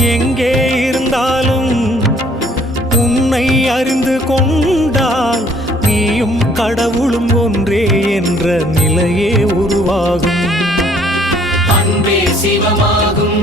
எங்கே இருந்தாலும் உன்னை அறிந்து கொண்டால் நீயும் கடவுளும் ஒன்றே என்ற நிலையே உருவாகும். அன்பே சிவமாகும்.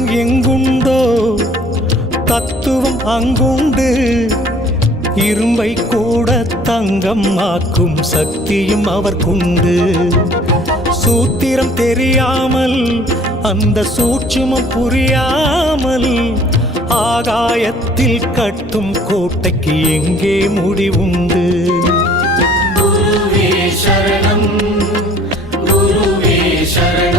தத்துவம் எங்குண்டோ? தத்துவம் அங்குண்டு. இரும்பை கூட தங்கம் ஆக்கும் சக்தியும் அவர்க்குண்டு. சூத்திரம் தெரியாமல் அந்த சூட்சுமம் புரியாமல் ஆகாயத்தில் கட்டும் கோட்டைக்கு எங்கே முடிவுண்டு குருவே சரணம் குருவே சரணம்.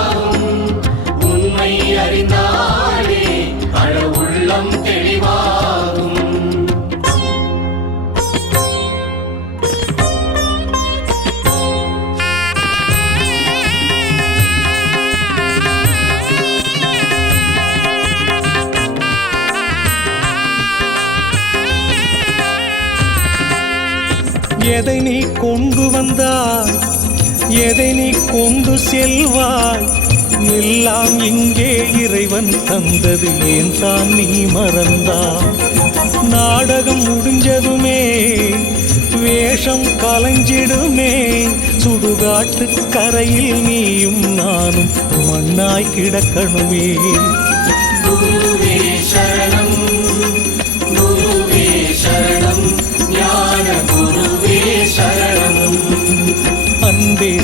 எதை நீ கொண்டு வந்தாய்? எதை நீ கொண்டு செல்வாய்? எல்லாம் இங்கே இறைவன் தந்தது ஏன் தான் நீ மறந்தாய்? நாடகம் முடிஞ்சதுமே வேஷம் கலைஞ்சிடுமே சுடுகாட்டு கரையில் நீயும் நானும் மண்ணாய் கிடக்கணுமே.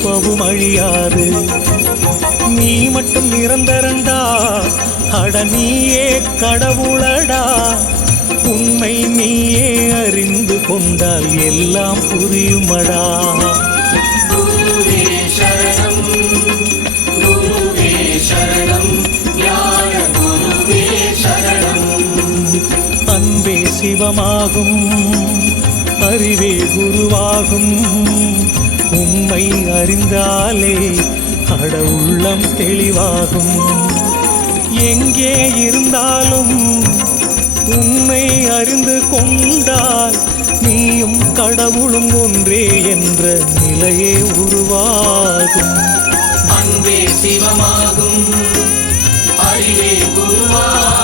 எப்பவும் அழியாது. நீ மட்டும் நிரந்தரண்டா. அட நீயே கடவுளடா. உண்மை நீயே அறிந்து கொண்டால் எல்லாம் புரியுமடா. அன்பே சிவமாகும் அறிவே குருவாகும். உண்மை அறிந்தாலே அட உள்ளம் தெளிவாகும். எங்கே இருந்தாலும் உன்னை அறிந்து கொண்டால் நீயும் கடவுளும் ஒன்றே என்ற நிலையே உருவாகும். அன்பே சிவமாகும் அறிவே குருவாகும்.